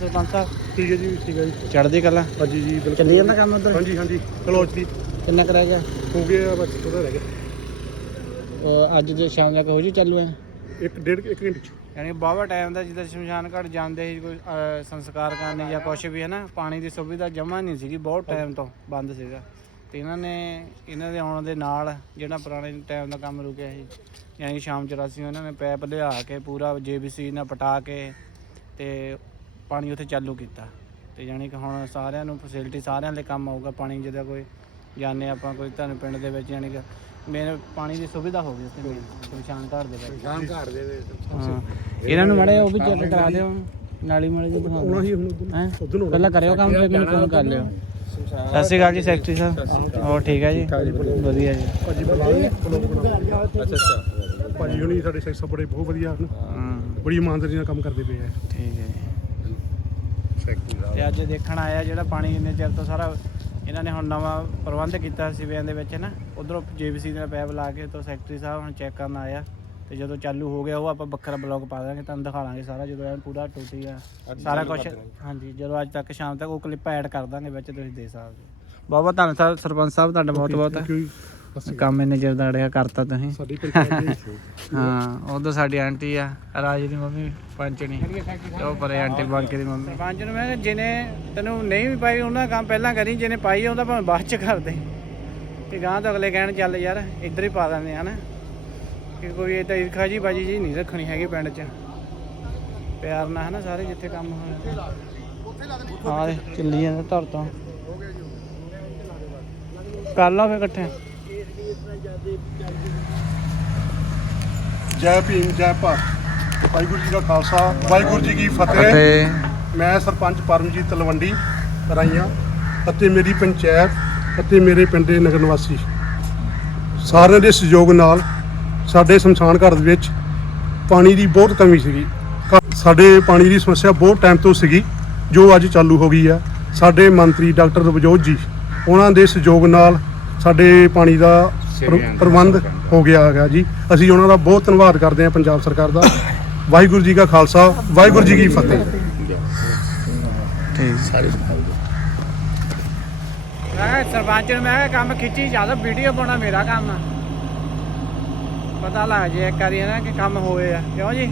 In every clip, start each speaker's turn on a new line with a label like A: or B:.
A: ਸਰਪੰਚ ਸਾਹਿਬ?
B: ਠੀਕ ਹੈ ਜੀ ਠੀਕ ਹੈ ਜੀ।
A: ਚੜ੍ਹਦੀ ਕਲਾ?
B: ਹਾਂਜੀ ਜੀ ਬਿਲਕੁਲ।
A: ਚੱਲੀ ਜਾਂਦਾ ਕੰਮ ਉਧਰ?
B: ਹਾਂਜੀ ਹਾਂਜੀ। ਕਲੋਜ ਦੀ
A: ਕਿੰਨਾ ਕੁ ਰਹਿ ਗਿਆ?
B: ਹੋ ਗਿਆ ਬਸ ਥੋੜਾ ਰਹਿ ਗਿਆ।
A: ਉਹ ਅੱਜ ਦੇ ਸ਼ਾਮ ਤੱਕ ਹੋ ਜੂ ਚੱਲੂ ਹੈ
B: ਇੱਕ ਡੇਢ ਇੱਕ ਘੰਟੇ ਚ।
A: ਯਾਨੀ ਬਾਵਾ ਟਾਈਮ ਦਾ ਜਿੱਦਾਂ ਸ਼ਮਸ਼ਾਨ ਘਾਟ ਜਾਂਦੇ ਸੀ ਕੋਈ ਅਹ, ਸੰਸਕਾਰ ਕਰਨ ਜਾਂ ਕੁਛ ਵੀ ਹੈ ਨਾ ਪਾਣੀ ਦੀ ਸੁਵਿਧਾ ਜਮਾ ਨਹੀਂ ਸੀਗੀ ਬਹੁਤ ਟਾਈਮ ਤੋਂ ਬੰਦ ਸੀਗਾ। ਤੇ ਇਹਨਾਂ ਨੇ ਇਹਨਾਂ ਦੇ ਆਉਣ ਦੇ ਨਾਲ ਜਿਹੜਾ ਪੁਰਾਣੇ ਟਾਈਮ ਦਾ ਕੰਮ ਰੁਕਿਆ ਸੀ ਯਾਨੀ ਸ਼ਾਮ 84 ਇਹਨਾਂ ਨੇ ਪੈਪ ਲਿਆ ਕੇ ਪੂਰਾ ਜੀਬੀਸੀ ਨਾਲ ਪਟਾ ਕੇ ਤੇ ਪਾਣੀ ਉੱਥੇ ਚਾਲੂ ਕੀਤਾ। ਤੇ ਯਾਨੀ ਕਿ ਹੁਣ ਸਾਰਿਆਂ ਨੂੰ ਫੈਸਿਲਿਟੀ ਸਾਰਿਆਂ ਲਈ ਕੰਮ ਆਊਗਾ ਪਾਣੀ ਜਿਹਦਾ ਕੋਈ ਜਾਣੇ ਆਪਾਂ ਕੋਈ ਤੁਹਾਨੂੰ ਪਿੰਡ ਦੇ ਵਿੱਚ ਯਾਨੀ ਕਿ ਮੇਰੇ ਪਾਣੀ ਦੀ ਸੁਵਿਧਾ ਹੋ ਗਈ ਉੱਥੇ ਮੇਨ ਸ਼ਮਸ਼ਾਨ ਘਾਟ ਦੇ ਵਿੱਚ।
B: ਸ਼ਾਮ ਘਰ ਦੇ ਵਿੱਚ
A: ਹਾਂ। ਇਹਨਾਂ ਨੂੰ ਮਾੜੇ ਉਹ ਵੀ ਚੈੱਕ ਕਰਾ ਦਿਓ ਨਾਲੀ ਮਾੜੀ ਜਿਹੀ ਦਿਖਾ
B: ਆਉਣਾ
A: ਦਿਓ।
B: ਹੀ? ਹੁਣ
A: ਪਹਿਲਾਂ ਕਰਿਓ ਕੰਮ ਫਿਰ ਮੈਨੂੰ ਫੋਨ ਕਰ ਲਿਓ। ਸਤਿ ਸ਼੍ਰੀ ਅਕਾਲ ਜੀ ਸੈਕਟਰੀ ਸਾਹਿਬ। ਹੋਰ ਠੀਕ ਹੈ ਜੀ? ਵਧੀਆ ਜੀ।
B: ਭਾਜੀ ਬੁਲਾਓ। ਅੱਛਾ ਅੱਛਾ। ਭਾਜੀ ਹੁਣੀ ਸਾਡੇ ਸੈਕਸ ਬੜੇ ਬਹੁਤ ਵਧੀਆ ਹਨ। ਬੜੀ ਇਮਾਨਦਾਰੀ ਨਾਲ ਕੰਮ ਕਰਦੇ ਪਏ ਆ।
A: ਠੀਕ ਹੈ।
B: ਸੈਕਟਰੀ
A: ਤੇ ਅੱਜ ਦੇਖਣ ਆਇਆ ਜਿਹੜਾ ਪਾਣੀ ਇੰਨੇ ਚਿਰ ਤੋਂ ਸਾਰਾ ਇਹਨਾਂ ਨੇ ਹੁਣ ਨਵਾਂ ਪ੍ਰਬੰਧ ਕੀਤਾ ਸਿਵਿਆਂ ਦੇ ਵਿੱਚ ਨਾ ਉਧਰੋਂ ਜੀਬੀਸੀ ਦਾ ਪੈਪ ਲਾ ਕੇ ਤੋਂ ਸੈਕਟਰੀ ਸਾਹਿਬ ਹੁਣ ਚੈੱਕ ਕਰਨ ਆਇਆ ਤੇ ਜਦੋਂ ਚਾਲੂ ਹੋ ਗਿਆ ਉਹ ਆਪਾਂ ਵੱਖਰਾ ਬਲੌਗ ਪਾ ਦਾਂਗੇ ਤੁਹਾਨੂੰ ਦਿਖਾ ਲਾਂਗੇ ਸਾਰਾ ਜਦੋਂ ਐਨ ਪੂਰਾ ਟੁੱਟੀ ਆ ਸਾਰਾ ਕੁਝ ਹਾਂਜੀ ਜਦੋਂ ਅੱਜ ਤੱਕ ਸ਼ਾਮ ਤੱਕ ਉਹ ਕਲਿੱਪ ਐਡ ਕਰ ਦਾਂਗੇ ਵਿੱਚ ਤੁਸੀਂ ਦੇ ਸਕਦੇ ਹੋ। ਬਹੁਤ ਬਹੁਤ ਧੰਨਵਾਦ ਸਰਪੰਚ ਸਾਹਿਬ ਤੁਹਾਡਾ ਬਹੁਤ ਬਹੁਤ ਕੰਮ ਇੰਨੇ ਚਿਰ ਦਾ ਅੜਿਆ ਕਰਤਾ ਤੁਸੀਂ।
B: ਸਾਡੀ
A: ਹਾਂ। ਉਧਰ ਸਾਡੀ ਆਂਟੀ ਆ ਰਾਜ ਦੀ ਮੰਮੀ ਪੰਚਣੀ। ਤੇ ਉਹ ਪਰੇ ਆਂਟੀ ਬਾਂਕੇ ਦੀ ਮੰਮੀ। ਪੰਜ ਨੂੰ ਮੈਂ ਜਿਹਨੇ ਤੈਨੂੰ ਨਹੀਂ ਵੀ ਪਾਈ ਉਹਨਾਂ ਕੰਮ ਪਹਿਲਾਂ ਕਰੀ ਜਿਹਨੇ ਪਾਈ ਉਹਦਾ ਭਾਵੇਂ ਬਾਅਦ ਚ ਕਰ ਦੇ। ਤੇ ਗਾਂ ਤਾਂ ਅਗਲੇ ਕਹਿਣ ਚੱਲ ਯਾਰ ਇੱਧਰ ਹੀ ਪਾ ਦਿੰਦੇ ਹਨਾ ਕਿ ਕੋਈ ਇਹ ਤਾਂ ਈਰਖਾ ਜੀ ਬਾਜੀ ਜੀ ਨਹੀਂ ਰੱਖਣੀ ਹੈਗੀ ਪਿੰਡ 'ਚ। ਪਿਆਰ ਨਾਲ ਹਨਾ ਸਾਰੇ ਜਿੱਥੇ ਕੰਮ ਹੋਇਆ ਹਾਂ ਚੱਲੀ ਜਾਂਦਾ ਧਰ ਤੋਂ। ਕਰ ਲਾ ਫੇ ਇਕੱਠੇ।
B: ਜੈ ਭੀਮ ਜੈ ਭਾਰਤ। ਵਾਹਿਗੁਰੂ ਜੀ ਦਾ ਖਾਲਸਾ ਵਾਹਿਗੁਰੂ ਜੀ ਕੀ ਫਤਿਹ। ਮੈਂ ਸਰਪੰਚ ਪਰਮਜੀਤ ਤਲਵੰਡੀ ਰਾਈਆਂ ਅਤੇ ਮੇਰੀ ਪੰਚਾਇਤ ਅਤੇ ਮੇਰੇ ਪਿੰਡ ਦੇ ਨਗਰ ਨਿਵਾਸੀ। ਸਾਰਿਆਂ ਦੇ ਸਹਿਯੋਗ ਨਾਲ ਸਾਡੇ ਸ਼ਮਸ਼ਾਨ ਘਰ ਦੇ ਵਿੱਚ ਪਾਣੀ ਦੀ ਬਹੁਤ ਕਮੀ ਸੀਗੀ। ਸਾਡੇ ਪਾਣੀ ਦੀ ਸਮੱਸਿਆ ਬਹੁਤ ਟਾਈਮ ਤੋਂ ਸੀਗੀ ਜੋ ਅੱਜ ਚਾਲੂ ਹੋ ਗਈ ਆ। ਸਾਡੇ ਮੰਤਰੀ ਡਾਕਟਰ ਰਵਜੋਤ ਜੀ ਉਹਨਾਂ ਦੇ ਸਹਿਯੋਗ ਨਾਲ ਸਾਡੇ ਪਾਣੀ ਦਾ ਪ੍ਰ- ਪ੍ਰਬੰਧ ਹੋ ਗਿਆ ਹੈਗਾ ਜੀ। ਅਸੀਂ ਉਹਨਾਂ ਦਾ ਬਹੁਤ ਧੰਨਵਾਦ ਕਰਦੇ ਹਾਂ ਪੰਜਾਬ ਸਰਕਾਰ ਦਾ। ਵਾਹਿਗੁਰੂ ਜੀ ਕਾ ਖਾਲਸਾ ਵਾਹਿਗੁਰੂ ਜੀ ਕੀ ਫਤਿਹ।
A: ਠੀਕ ਮੈਂ ਸਰਪੰਚ ਨੂੰ ਮੈਂ ਕਿਹਾ ਕੰਮ ਖਿੱਚੀ ਜ਼ਿਆਦਾ ਵੀਡੀਓ ਪਾਉਣਾ ਮੇਰਾ ਕੰਮ। ਆ ਪਤਾ ਲੱਗ ਜੇ ਇੱਕ ਵਾਰੀ ਨਾ ਕਿ ਕੰਮ ਹੋਏ ਆ। ਕਿਉਂ ਜੀ?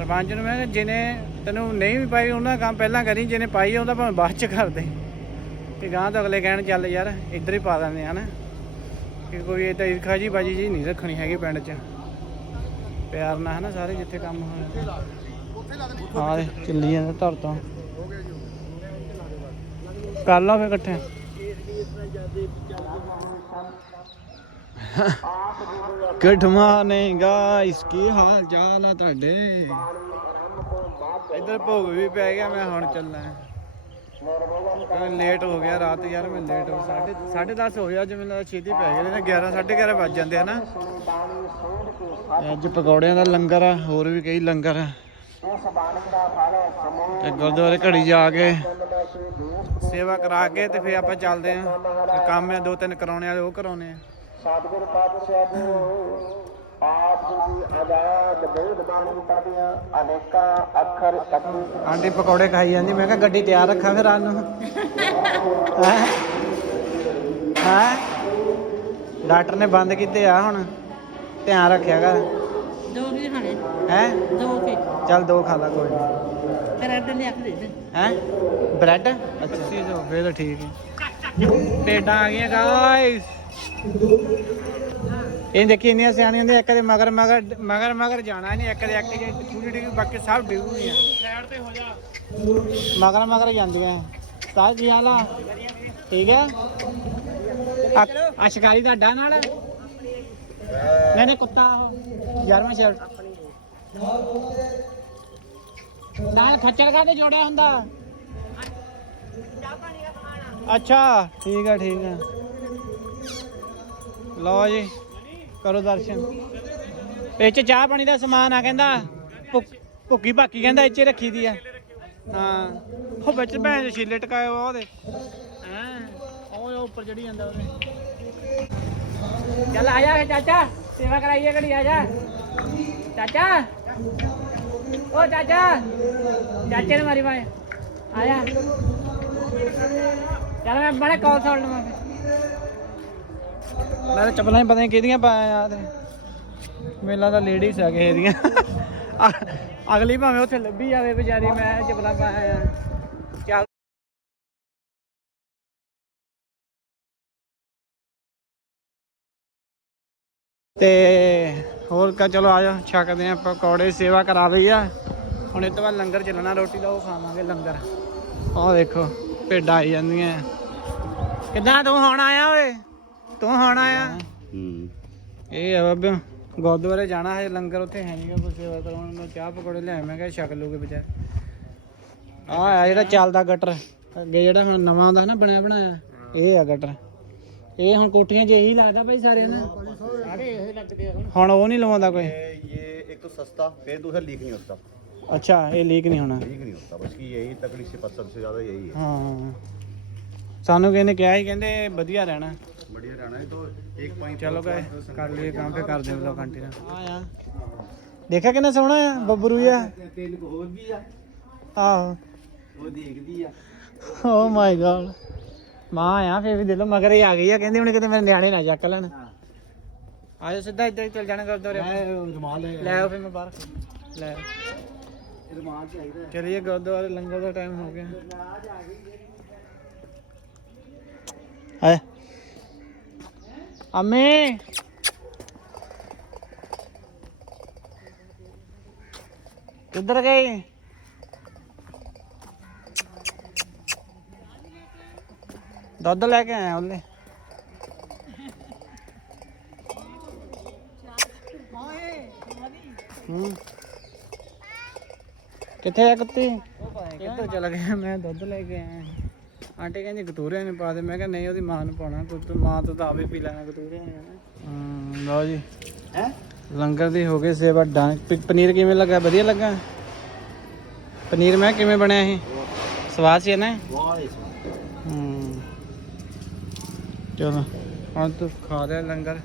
A: ਸਰਪੰਚ ਨੂੰ ਮੈਂ ਕਿਹਾ, ਜਿਹਨੇ ਤੈਨੂੰ ਨਹੀਂ ਵੀ ਪਾਈ, ਉਹਨਾਂ ਕੰਮ ਪਹਿਲਾਂ ਕਰੀ, ਜਿਹਨੇ ਪਾਈ ਉਹਦਾ ਭਾਵੇਂ ਬਾਅਦ ਚ ਕਰ ਦੇ। ਤੇ ਗਾਂ ਤਾਂ ਅਗਲੇ ਕਹਿਣ, ਚੱਲ ਯਾਰ, ਇੱਧਰ ਹੀ ਪਾ ਦਿੰਦੇ ਹਨਾ ਕਿ ਕੋਈ ਇਹ ਤਾਂ ਈਰਖਾ ਜੀ ਬਾਜੀ ਜੀ ਨਹੀਂ ਰੱਖਣੀ ਹੈਗੀ ਪਿੰਡ 'ਚ। ਪਿਆਰ ਨਾਲ ਹੈ ਨਾ ਸਾਰੇ ਜਿੱਥੇ ਕੰਮ ਹੋਇਆ ਹਾਂ ਚੱਲੀ ਜਾਂਦਾ ਧਰ ਤੋਂ। ਕਰ ਲਾ ਫੇ ਇਕੱਠੇ। ਗੁੱਡ ਮਾਰਨਿੰਗ ਗਾਇਸ, ਕੀ ਹਾਲ ਚਾਲ ਆ ਤੁਹਾਡੇ? ਇੱਧਰ ਭੋਗ ਵੀ ਪੈ ਗਿਆ, ਮੈਂ ਹੁਣ ਚੱਲਣਾ। ਲੇਟ ਹੋ ਗਿਆ, ਰਾਤ ਯਾਰ ਮੈਂ ਲੇਟ ਹੋ, ਸਾਢੇ ਸਾਢੇ 10 ਹੋ ਗਿਆ ਜਿਵੇਂ ਲੱਗਦਾ ਛੇਤੀ ਪੈ ਗਏ ਨੇ 11 11:30 ਵੱਜ ਜਾਂਦੇ ਆ ਨਾ। ਅੱਜ ਪਕੌੜਿਆਂ ਦਾ ਲੰਗਰ ਆ, ਹੋਰ ਵੀ ਕਈ ਲੰਗਰ ਆ। ਤੇ ਗੁਰਦੁਆਰੇ ਘੜੀ ਜਾ ਕੇ ਸੇਵਾ ਕਰਾ ਕੇ ਤੇ ਫੇਰ ਆਪਾਂ ਚੱਲਦੇ ਆ। ਕੰਮ ਆ, ਦੋ ਤਿੰਨ ਕਰਾਉਣੇ ਆ, ਉਹ ਕਰਾਉਣੇ ਆ।
C: ਸਤਿਗੁਰ ਪਾਤਸ਼ਾਹ ਜੀ ਆਪ ਜੀ ਆਜ਼ਾਦ ਬੋਧ ਬਾਣੀ ਪੜ੍ਹਦੀਆਂ ਅਨੇਕਾਂ ਅੱਖਰ ਸ਼ਕਤੀ
A: ਆਂਟੀ ਪਕੌੜੇ ਖਾਈ ਜਾਂਦੀ ਮੈਂ ਕਿਹਾ ਗੱਡੀ ਤਿਆਰ ਰੱਖਾਂ ਫਿਰ ਆਨ ਨੂੰ। ਹੈ? ਹੈ? ਡਾਕਟਰ ਨੇ ਬੰਦ ਕੀਤੇ ਆ ਹੁਣ ਧਿਆਨ ਰੱਖਿਆ ਕਰ।
D: ਦੋ ਵੀ ਖਾਣੇ?
A: ਹੈ?
D: ਦੋ ਕੇ?
A: ਚੱਲ ਦੋ ਖਾ ਲਾ ਕੋਈ ਨਹੀਂ
D: ਫਿਰ ਅੱਡ ਲਿਆ ਕੇ ਦੇ। ਦੇ
A: ਹੈ? ਬ੍ਰੈਡ? ਅੱਛਾ। ਸੀ ਜੋ ਫੇਰ ਤਾਂ ਠੀਕ ਹੈ। ਪੇਡਾਂ ਆ ਗਈਆਂ ਗਾਇਸ ਇਹ ਦੇਖੀ ਇੰਨੀਆਂ ਸਿਆਣੀਆਂ ਹੁੰਦੀਆਂ ਇੱਕ ਦੇ ਮਗਰ ਮਗਰ ਮਗਰ ਮਗਰ ਜਾਣਾ ਨਹੀਂ ਇੱਕ ਦੇ ਇੱਕ ਜੇ ਛੂਟੀ ਡਿੱਗੀ ਬਾਕੀ ਸਭ ਡਿੱਗੂਗੀਆਂ। ਸਾਈਡ ਤੇ ਹੋ ਜਾ। ਮਗਰ ਮਗਰ ਜਾਂਦੀਆਂ ਸਾਹ ਕੀ ਹਾਲ ਆ ਠੀਕ ਹੈ? ਆ- ਸ਼ਿਕਾਰੀ ਤੁਹਾਡਾ ਨਾਲ? ਨਹੀਂ ਨਹੀਂ ਕੁੱਤਾ ਉਹ ਯਾਰਵਾਂ ਸ਼ਰਟ ਨਾਲ ਖੱਚਰ ਕਾਹਦੇ ਜੋੜਿਆ ਹੁੰਦਾ? ਅੱਛਾ ਠੀਕ ਆ ਠੀਕ ਆ ਲਓ ਜੀ, ਕਰੋ ਦਰਸ਼ਨ। ਇਹ ਚ ਚਾਹ ਪਾਣੀ ਦਾ ਸਮਾਨ ਆ ਕਹਿੰਦਾ ਭੁੱਕ- ਭੁੱਕੀ ਭਾਕੀ ਕਹਿੰਦਾ ਇੱਥੇ ਰੱਖੀ ਦੀ ਆ। ਹਾਂ, ਉਹ ਵਿੱਚ ਭੈਣ ਦੇ ਛੀਲੇ ਟਕਾਏ ਵਾ ਉਹਦੇ। ਹਾਂ, ਉਹ ਉੱਪਰ ਚੜੀ ਜਾਂਦਾ ਉਹਦੇ। ਚੱਲ ਆ ਜਾ ਚਾਚਾ, ਸੇਵਾ ਕਰਾਈਏ ਘੜੀ, ਆ ਜਾ। ਚਾਚਾ, ਓ ਚਾਚਾ, ਚਾਚੇ ਨੇ ਮਾਰੀ ਮਾਏ ਆ ਜਾ। ਚੱਲ ਮੈਂ ਬੜਾ ਕਾਲ ਸੁਣ ਲਵਾਂ ਮੈਂ ਤਾਂ ਚੱਪਲਾਂ ਹੀ ਪਤਾ ਨਹੀਂ ਕਿਹਦੀਆਂ ਪਾਇਆ ਯਾਰ ਮੇਲਾ ਤਾਂ ਲੇਡੀਜ਼ ਆ ਕਿਸੇ ਦੀਆਂ। ਅਗਲੀ ਭਾਵੇਂ ਉੱਥੇ ਲੱਭੀ ਜਾਵੇ ਵਿਚਾਰੀ, ਮੈਂ ਚੱਪਲਾਂ ਪਾਇਆ ਆ ਚੱਲ। ਤੇ ਹੋਰ ਕਾ, ਚਲੋ ਆ ਜਾ ਛਕਦੇ ਆ ਪਕੌੜੇ ਸੇਵਾ ਕਰਾ ਲਈ ਆ। ਹੁਣ ਇਹ ਤੋਂ ਬਾਅਦ ਲੰਗਰ ਚੱਲਣਾ, ਰੋਟੀ ਦਾ ਉਹ ਖਾਵਾਂਗੇ ਲੰਗਰ। ਆਹ ਦੇਖੋ, ਭੇਡਾਂ ਆਈ ਜਾਂਦੀਆਂ। ਕਿੱਦਾਂ ਤੂੰ ਹੁਣ ਆਇਆ ਓਏ? ਤੂੰ ਹੁਣ ਆਇਆ ਇਹ ਆ ਬਾਬੇ ਗੁਰਦੁਆਰੇ ਜਾਣਾ ਹੈ ਲੰਗਰ ਉੱਥੇ ਹੈ ਨਹੀਂਗਾ ਕੋਈ ਸੇਵਾ ਕਰਾਉਣ ਨੂੰ ਚਾਹ ਪਕੌੜੇ ਲਿਆਏ ਮੈਂ ਕਿਹਾ ਛਕ ਲੂਗੇ ਵਿਚਾਰੇ ਆ ਆ ਜਿਹੜਾ ਚੱਲਦਾ ਗਟਰ ਅੱਗੇ ਜਿਹੜਾ ਹੁਣ ਨਵਾਂ ਆਉਂਦਾ ਨਾ ਬਣਿਆ ਬਣਾਇਆ ਇਹ ਆ ਗਟਰ ਇਹ ਹੁਣ ਕੋਠੀਆਂ 'ਚ ਇਹੀ ਲੱਗਦਾ ਭਾਈ ਸਾਰਿਆਂ ਨੂੰ ਸਾਰੇ ਇਹ ਲੱਗਦੇ ਆ ਹੁਣ ਉਹ ਨਹੀਂ ਲਵਾਉਂਦਾ ਕੋਈ
E: ये एक तो सस्ता फिर दूसरा लीक नहीं होता
A: ਅੱਛਾ ਇਹ ਲੀਕ ਨਹੀਂ ਹੋਣਾ
E: लीक नहीं होता बस की यही तकड़ी सिफत सबसे ज्यादा यही है
A: ਹਾਂ ਸਾਨੂੰ ਕਹਿੰਦੇ ਕਿਹਾ ਹੀ ਕਹਿੰਦੇ ਵਧੀਆ ਰਹਿਣਾ
E: बढ़िया रहना है तो एक
A: पॉइंट चलो गए कर लिए काम पे कर दे ब्लॉग आंटी ने ਦੇਖਿਆ ਕਿੰਨਾ ਸੋਹਣਾ ਆ ਬੱਬਰੂ ਆ?
E: ਤੈਨੂੰ ਕੋ ਹੋਰ ਵੀ ਆ।
A: ਆਹੋ।
E: ਉਹ ਦੇਖਦੀ ਆ।
A: ਓ ਮਾਈ ਗॉड ਮਾਂ ਆ ਫੇਰ ਵੀ ਦੇ ਲੋ ਮਗਰ ਇਹ ਆ ਗਈ ਆ ਕਹਿੰਦੀ ਹੁਣ ਕਿਤੇ ਮੇਰੇ ਨਿਆਣੇ ਨਾ ਚੱਕ ਲੈਣ। ਆਜੋ ਸਿੱਧਾ ਇੱਧਰ ਚੱਲ ਜਾਣਾ ਗੁਰਦੁਆਰੇ
E: ਮੈਂ ਰੁਮਾਲ
A: ਲੈ ਲੈ ਫੇਰ ਮੈਂ ਬਾਹਰ। ਲੈ
E: ਰੁਮਾਲ ਚਾਹੀਦਾ।
A: ਚਲਿਏ ਗੁਰਦੁਆਰੇ ਲੰਗਰ ਦਾ ਟਾਈਮ ਹੋ ਗਿਆ। ਆਇਆ ਅੰਮੀ ਕਿੱਧਰ ਗਈ ਦੁੱਧ ਲੈ ਕੇ ਆਇਆ ਉਹਨੇ ਹੂੰ ਕਿੱਥੇ ਆ ਕੁੱਤੀ ਕਿੱਧਰ ਚਲਾ ਗਿਆ ਮੈਂ ਦੁੱਧ ਲੈ ਕੇ ਆਇਆ ਆਂਟੀ ਕਹਿੰਦੀ ਕਟੋਰਿਆਂ ਨੇ ਪਾ ਦੇ ਮੈਂ ਕਿਹਾ ਨਹੀਂ ਉਹਦੀ ਮਾਂ ਨੂੰ ਪਾਉਣਾ ਕੁੱਤ ਮਾਂ ਤਾਂ ਆਵੇ ਪੀ ਲੈਣਾ ਕਟੋਰਿਆਂ ਹਾਂ ਲਓ ਜੀ।
E: ਹੈ?
A: ਲੰਗਰ ਦੀ ਹੋ ਗਈ ਸੇਵਾ ਡਾਂ ਪਨੀਰ ਕਿਵੇਂ ਲੱਗਾ? ਵਧੀਆ ਲੱਗਾ? ਪਨੀਰ ਮੈਂ ਕਿਵੇਂ ਬਣਿਆ ਇਹ ਸਵਾਦ ਸੀ ਨਾ? ਹੂੰ ਚਲੋ। ਹੁਣ ਤੂੰ ਖਾ ਲੈ ਲੰਗਰ।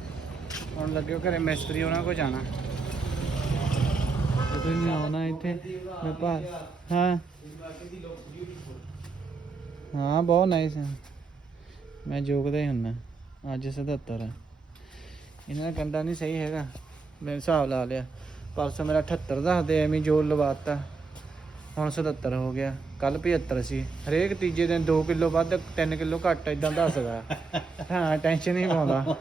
A: ਹੁਣ ਲੱਗਿਓ ਘਰੇ ਮਿਸਤਰੀ ਉਹਨਾਂ ਕੋ ਜਾਣਾ। ਤੁਸੀਂ ਨਹੀਂ ਆਉਣਾ ਇੱਥੇ। ਮੈਂ ਭਾ ਹਾਂ। ਹਾਂ ਬਹੁਤ ਨਾਈਸ ਹੈ ਮੈਂ ਜੋਗਦਾ ਹੀ ਹੁੰਨਾ। ਅੱਜ 77 ਇਹਨਾਂ ਦਾ ਕੰਡਾ ਨਹੀਂ ਸਹੀ ਹੈਗਾ। ਮੈਂ ਹਿਸਾਬ ਲਾ ਲਿਆ। ਪਰਸੋਂ ਮੇਰਾ 78 ਦੱਸਦੇ ਐਵੇਂ ਜੋਰ ਲਵਾਤਾ। ਹੁਣ 77 ਹੋ ਗਿਆ। ਕੱਲ 75 ਸੀ। ਹਰੇਕ ਤੀਜੇ ਦਿਨ 2 ਕਿਲੋ ਵੱਧ 3 ਕਿਲੋ ਘੱਟ ਇਦਾਂ ਦੱਸਦਾ। ਹਾਂ ਟੈਨਸ਼ਨ ਨਹੀਂ ਪਾਉਂਦਾ।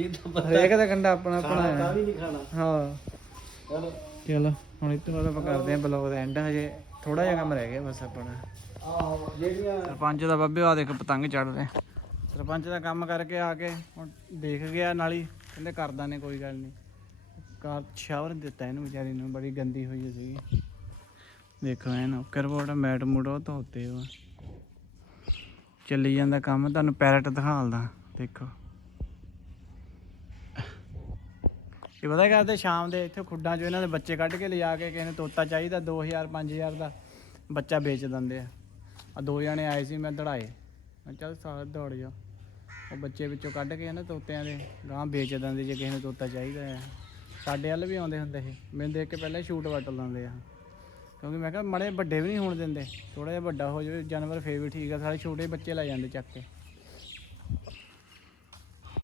A: ਇਹ ਤਾਂ ਪਤਾ ਕੰਡਾ ਆਪਣਾ ਆਪਣਾ ਹੈ। ਹਾਂ। ਚਲੋ। ਹੁਣ ਇਤਨਾ ਤਾਂ ਆਪਾਂ ਕਰਦੇ ਆਂ ਬਲੌਗ ਦਾ ਐਂਡ ਹਜੇ ਥੋੜਾ ਜਿਹਾ ਕੰਮ ਰਹਿ ਗਿਆ ਬਸ ਆਪਣਾ। ਸਰਪੰਚ ਦਾ ਬਾਬੇ ਆ ਦੇਖ ਪਤੰਗ ਚੜ ਰਿਹਾ। ਸਰਪੰਚ ਦਾ ਕੰਮ ਕਰਕੇ ਆ ਕੇ ਹੁਣ ਦੇਖ ਗਿਆ ਨਾਲ ਹੀ ਕਹਿੰਦੇ ਕਰਦਾ ਨੇ, ਕੋਈ ਗੱਲ ਨਹੀਂ। ਕਾਰ ਸ਼ਾਵਰ ਦਿੱਤਾ ਇਹਨੂੰ ਵਿਚਾਰੀ ਨੂੰ, ਬੜੀ ਗੰਦੀ ਹੋਈ ਸੀਗੀ। ਦੇਖੋ ਐ ਨੌਕਰ ਬੋਰਡ, ਮੈਟ ਮੂੜੋ ਧੋਤੇ ਵਾ। ਚੱਲੀ ਜਾਂਦਾ ਕੰਮ, ਤੁਹਾਨੂੰ ਪੈਰਟ ਦਿਖਾਲਦਾ, ਦੇਖੋ। ਇਹ ਪਤਾ ਕਰਦੇ, ਸ਼ਾਮ ਦੇ ਇੱਥੇ ਖੁੱਡਾਂ 'ਚੋਂ ਇਹਨਾਂ ਦੇ ਬੱਚੇ ਕੱਢ ਕੇ ਲਿਜਾ ਕੇ ਕਿਸੇ ਨੂੰ ਤੋਤਾ ਚਾਹੀਦਾ 2000 5000 ਦਾ, ਬੱਚਾ ਵੇਚ ਦਿੰਦੇ ਆ। ਆ ਦੋ ਜਣੇ ਆਏ ਸੀ, ਮੈਂ ਦੜਾਏ। ਮੈਂ ਕਿਹਾ ਚੱਲ ਸਾਰਾ ਦੌੜ ਜਾ। ਉਹ ਬੱਚੇ ਵਿੱਚੋਂ ਕੱਢ ਕੇ ਨਾ ਤੋਤਿਆਂ ਦੇ ਗਾਂ ਵੇਚ ਦਿੰਦੇ ਜੇ ਕਿਸੇ ਨੂੰ ਤੋਤਾ ਚਾਹੀਦਾ ਆ। ਸਾਡੇ ਵੱਲ ਵੀ ਆਉਂਦੇ ਹੁੰਦੇ ਸੀ। ਮੈਨੂੰ ਦੇਖ ਕੇ ਪਹਿਲਾਂ ਸ਼ੂਟ ਵੱਟ ਲਾਉਂਦੇ ਆ। ਕਿਉਂਕਿ ਮੈਂ ਕਿਹਾ ਮੜੇ ਵੱਡੇ ਵੀ ਨਹੀਂ ਹੋਣ ਦਿੰਦੇ। ਥੋੜਾ ਜਿਹਾ ਵੱਡਾ ਹੋ ਜਾਵੇ, ਜਾਨਵਰ ਫੇਰ ਵੀ ਠੀਕ ਆ ਸਾਰੇ ਛੋਟੇ ਬੱਚੇ ਲੈ ਜਾਂਦੇ ਚੱਕ ਕੇ।